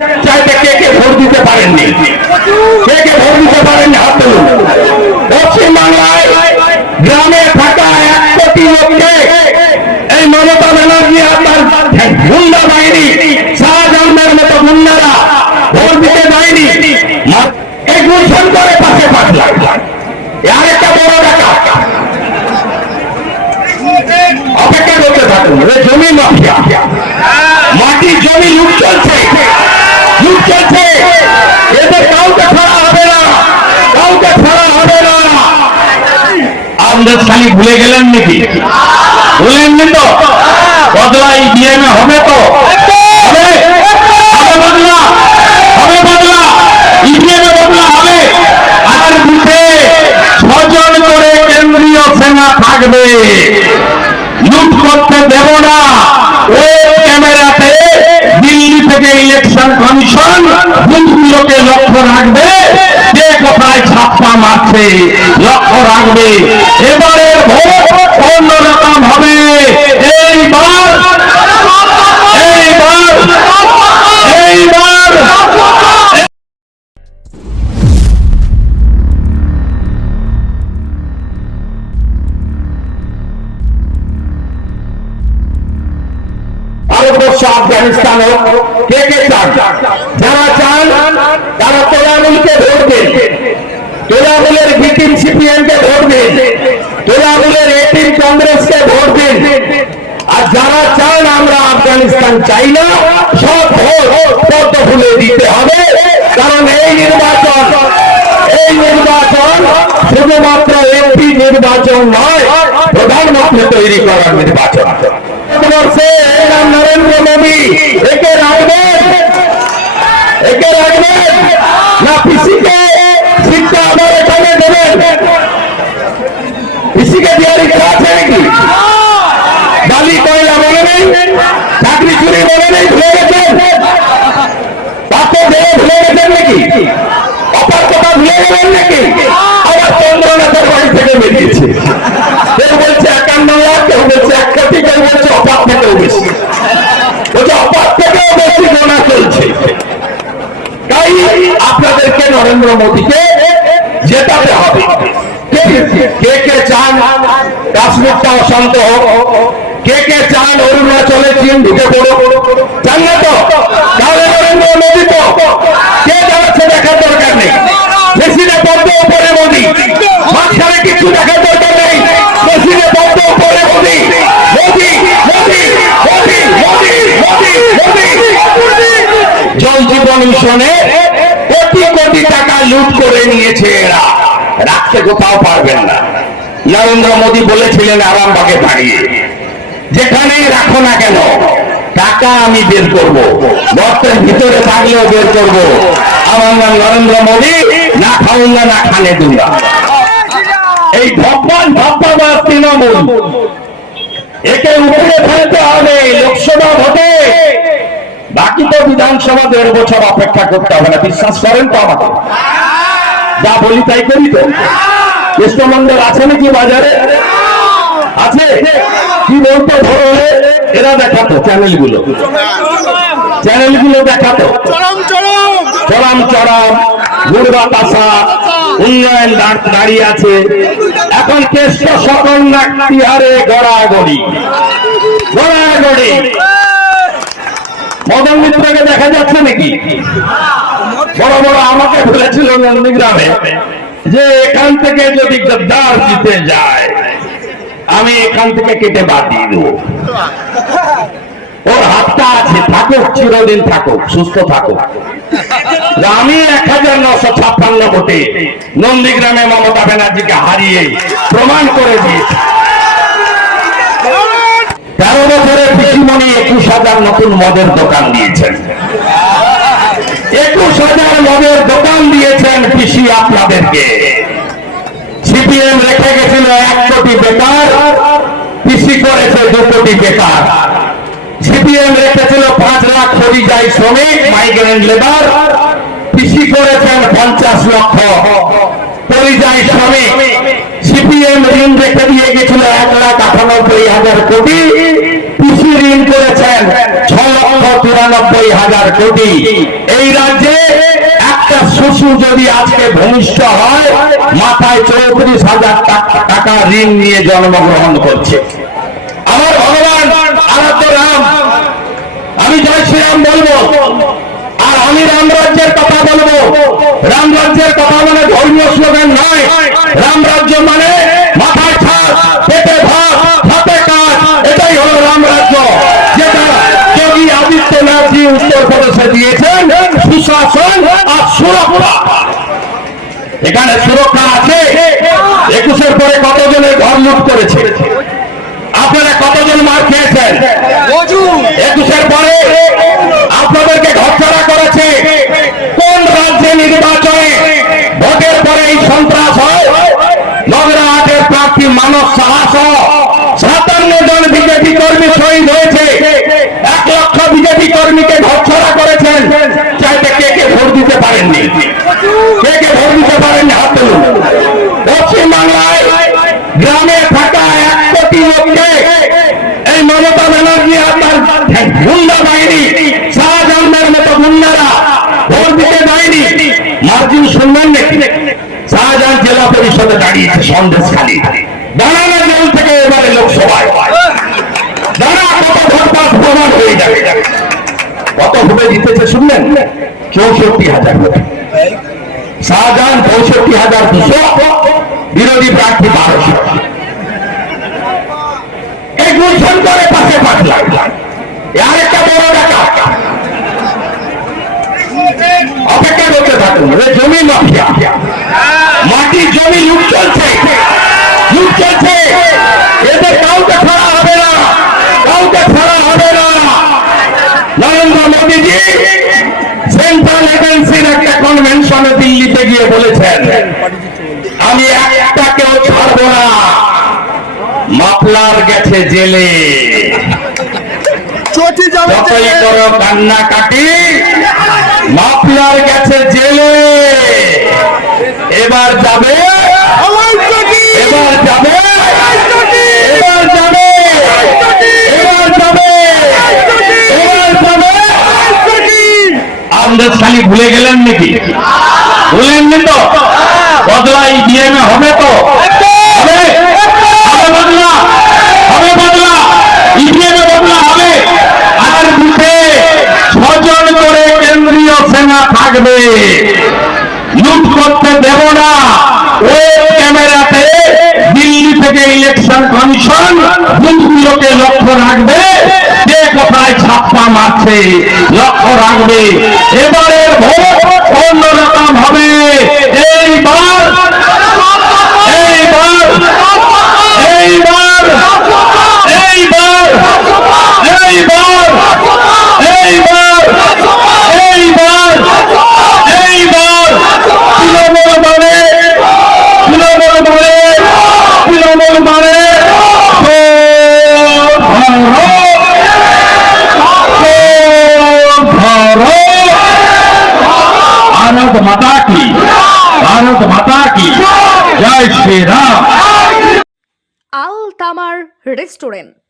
চাইতে কে কে ভোট দিতে পারেননি কে কে ভোট দিতে পারেননি হাত তুলুন পশ্চিম বাংলায় গ্রামে থাকা এক কোটি লোককে এই মমতা ব্যানার্জি আর তার গুন্ডা বাহিনী শাহজাহানের মতো গুন্ডারা ভোট দিতে দেয়নি একুশন করে পাশে পাঁচ লাখ আরেকটা বড় টাকা অপেক্ষা করতে থাকুন এ জমি মাফিয়া মাটি জমি লুট চলছে লুট চলছে এদের কাউকে ছাড়া হবে না কাউকে ছাড়া হবে না আমাদের খালি ভুলে গেলেন নাকি? ভুলেননি তো? বদলা? ইভিএম এ হবে? তো হবে ছজন করে কেন্দ্রীয় সেনা থাকবে। দেব না। ক্যামেরাতে দিল্লি থেকে ইলেকশন লক্ষ্য রাখবে। কোথায় ছাপ্পা মারছে। লক্ষ্য রাখবে। এবারে ভোট অন্যরকম হবে। এইবার কে কে চান যারা চান তারা তোলামুলকে ভোট দেন তোলামুলের ভিটিম সিপিএম কে ভোট দেন। তোলামুলের এটিম কংগ্রেসকে ভোট দেন। আর যারা চান আমরা আফগানিস্তান চাই না, সব ভোট পদ্ম ফুলে দিতে হবে। কারণ এই নির্বাচন এই নির্বাচন শুধুমাত্র এমপি নির্বাচন নয়, প্রধানমন্ত্রী তৈরি করার নির্বাচন। নরেন্দ্র মোদী। একে রাখবেন একে রাখবেন। না, পিসিকে শিক্ষা আবার এখানে দেবেন পিসিকে দেওয়ার ইচ্ছা আছে নাকি বালি কয়লা মনে নেই, চাকরি চুরি মনে নেই, ভুলে গেছেন? তাকে দেহে ভুলে গেছেন নাকি? অপার ভুলে গেলেন নাকি? আবার চন্দ্রনাথের বাড়ি থেকে বেরিয়েছে। কেউ বলছে একান্ন লাখ, কেউ বলছে এক কোটি, কেউ বলছে অপার থেকেও বেশি। বলছে অপার থেকেও বেশি গোনা চলছে। তাই আপনাদেরকে নরেন্দ্র মোদীকে জেতাতে হবে। কে- কে চান? কাশ্মীরটা অশান্ত হোক। কে কে চান? অরুণাচলে চীন ঢুকে পড়ো না তো? তাহলে মোদী তো। কে যাচ্ছে দেখার দরকার নেই। মেশিনে পদ্ম উপরে মোদী মাঝখানে কিছু দেখার দরকার নেই। মেশিনে পদ্ম উপরে মোদী মোদী মোদী মোদী মোদী মোদী মোদী। জল জীবন মিশনে কোটি কোটি টাকা লুট করে নিয়েছে এরা। রাখতে কোথাও পারবেন না। নরেন্দ্র মোদী বলেছিলেন আরামবাগে দাঁড়িয়ে যেখানেই রাখো না কেন, টাকা আমি বের করব। গর্তের ভিতরে থাকলেও বের করব। আমার নাম নরেন্দ্র মোদী, না খাউঙ্গা না খানে দুঙ্গা। এই ভগবান ভগবান তৃণমূল। একে উপরে ফেলতে হবে লোকসভা ভোটে। বাকি তো বিধানসভা দেড় বছর অপেক্ষা করতে হবে না, বিশ্বাস করেন তো আমাকে। যা বলি তাই করি তো। কৃষ্ণমন্ডল আছে নাকি বাজারে? আছে। কি বলতো ধরো এরা দেখাতো চ্যানেলগুলো। চ্যানেলগুলো দেখাতো। চরম চরম। চরম চরম। গুড় বাতাসা উন্নয়ন দাঁড়- দাঁড়িয়ে আছে। এখন কেষ্ট সকল না তিহারে গড়াগড়ি। গড়াগড়ি। মদন মিত্রকে দেখা যাচ্ছে নাকি? বড় বড় আমাকে বলেছিল নন্দীগ্রামে যে এখান থেকে যদি গদ্দার জিতে যায়, আমি এখান থেকে কেটে বাদ দিয়ে দেবো। ওর হাতটা আছে, থাকুক, চিরদিন থাকুক, সুস্থ থাকুক। আমি এক হাজার নশো ছাপ্পান্ন ভোটে নন্দীগ্রামে মমতা ব্যানার্জিকে হারিয়ে প্রমাণ করে দিয়েছি। তেরো বছরে পিসিমণি একুশ হাজার নতুন মদের দোকান দিয়েছেন। একুশ হাজার মদের দোকান দিয়েছেন পিসি আপনাদেরকে। সিপিএম রেখে গেছিল এক কোটি বেকার, কৃষি করেছে দু কোটি বেকার। সিপিএম রেখেছিল পাঁচ লাখ পরিযায়ী শ্রমিক মাইগ্রেন্ট লেবার কৃষি করেছেন পঞ্চাশ লক্ষ পরিযায়ী শ্রমিক। সিপিএম ঋণ রেখে দিয়ে গেছিল এক লাখ আটানব্বই হাজার কোটি। কৃষি ঋণ করেছেন ছ লক্ষ তিরানব্বই হাজার কোটি। এই রাজ্যে একটা শিশু যদি আজকে ভূমিষ্ঠ হয়, মাথায় চৌত্রিশ হাজার টাকা ঋণ নিয়ে জন্মগ্রহণ করছে। আমার ভগবান আরাধ্য রাম, আমি জয় শ্রীরাম বলব। আর আমি রাম রাজ্যের কথা বলব। রাম রাজ্যের কথা মানে ধর্মীয় স্লোগান নয় রাম রাজ্য মানে মাথায় ছাদ পেটে ভাত হাতে কাজ এটাই হলো রাম রাজ্য যেটা যোগী প্রদেশে দিয়েছেন সুশাসন আর সুরক্ষা। এখানে সুরক্ষা আছে। একুশের পরে কতজনের ঘর লুট করেছে? আপনারা কতজন মার খেয়েছেন? একুশের পরে আপনাদেরকে ঘরছাড়া করেছে। কোন রাজ্যে নির্বাচনে ভোটের পরে এই সন্ত্রাস হয়? নগরাহাটের প্রার্থী মানব সাহস সাতান্ন জন বিজেপি কর্মী শহীদ হয়েছে। এক লক্ষ বিজেপি কর্মীকে ঘরছাড়া করেছেন চাইতে কে কে ভোট দিতে পারেননি। কে কে ভোট দিতে পারেননি, হাত তুলুন। পশ্চিমবাংলায় গ্রামে থাকা এক কোটি লোককে এই মমতা ব্যানার্জি আর তার গুন্ডা বাহিনী, শাহজাহানের মতো গুন্ডারা ভোট দিতে দেয়নি। মার্জিন শুনবেন নাকি শাহজাহান জেলা পরিষদে দাঁড়িয়েছে সন্দেশ খালি। দাঁড়ানো জেল থেকে এবারে লোকসভায়। দাঁড়া কত ভোট পাস প্রমাণ হয়ে যাবে। কত ভোটে জিতেছে শুনলেন? চৌষট্টি হাজার ভোটে। শাহজাহান পঁয়ষট্টি হাজার দুশো, বিরোধী প্রার্থী বারোশো। এই মাটি জমি লুট চলছে। লুট চলছে। এদের কাউকে ছাড়া হবে না কাউকে ছাড়া হবে না নরেন্দ্র মোদীজি সেন্ট্রাল এজেন্সির একটা কনভেনশনে দিল্লিতে গিয়ে বলেছেন আমি একটাকেও ছাড়ব না। মাপলার গেছে জেলে। যতই করো কান্না কাটি মাফলার গেছে জেলে। এবার যাবে আমার চটি এবার যাবে এবার যাবে এবার যাবে এবার যাবে আমাদের খালি ভুলে গেলেন নাকি? ভুলেননি তো? বদলাই দিয়ে না হবে তো? হবে বদলা হবে বদলা ইভিএম এ বদলা হবে আর বুথে ছজন করে কেন্দ্রীয় সেনা থাকবে লুট করতে দেব না ওয়েব ক্যামেরাতে দিল্লি থেকে ইলেকশন কমিশন বুথগুলোকে লক্ষ্য রাখবে কে কোথায় মারছে লক্ষ্য রাখবে। এবারের ভোট অন্যরকম হবে এইবার এইবার এইবার এইবার এইবার এইবার এইবার তৃণমূল মানে তৃণমূল মানে তৃণমূল মানে भारत माता की भारत माता की जय श्री राम আল তামার রেস্টুরেন্ট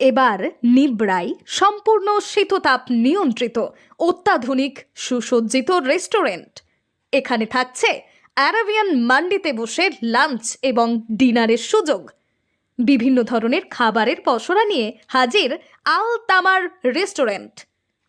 এবার নিবড়াই সম্পূর্ণ শীততাপ নিয়ন্ত্রিত অত্যাধুনিক সুসজ্জিত রেস্টুরেন্ট এখানে থাকছে অ্যারাবিয়ান মান্ডিতে বসে লাঞ্চ এবং ডিনারের সুযোগ বিভিন্ন ধরনের খাবারের পসরা নিয়ে হাজির আল তামার রেস্টুরেন্ট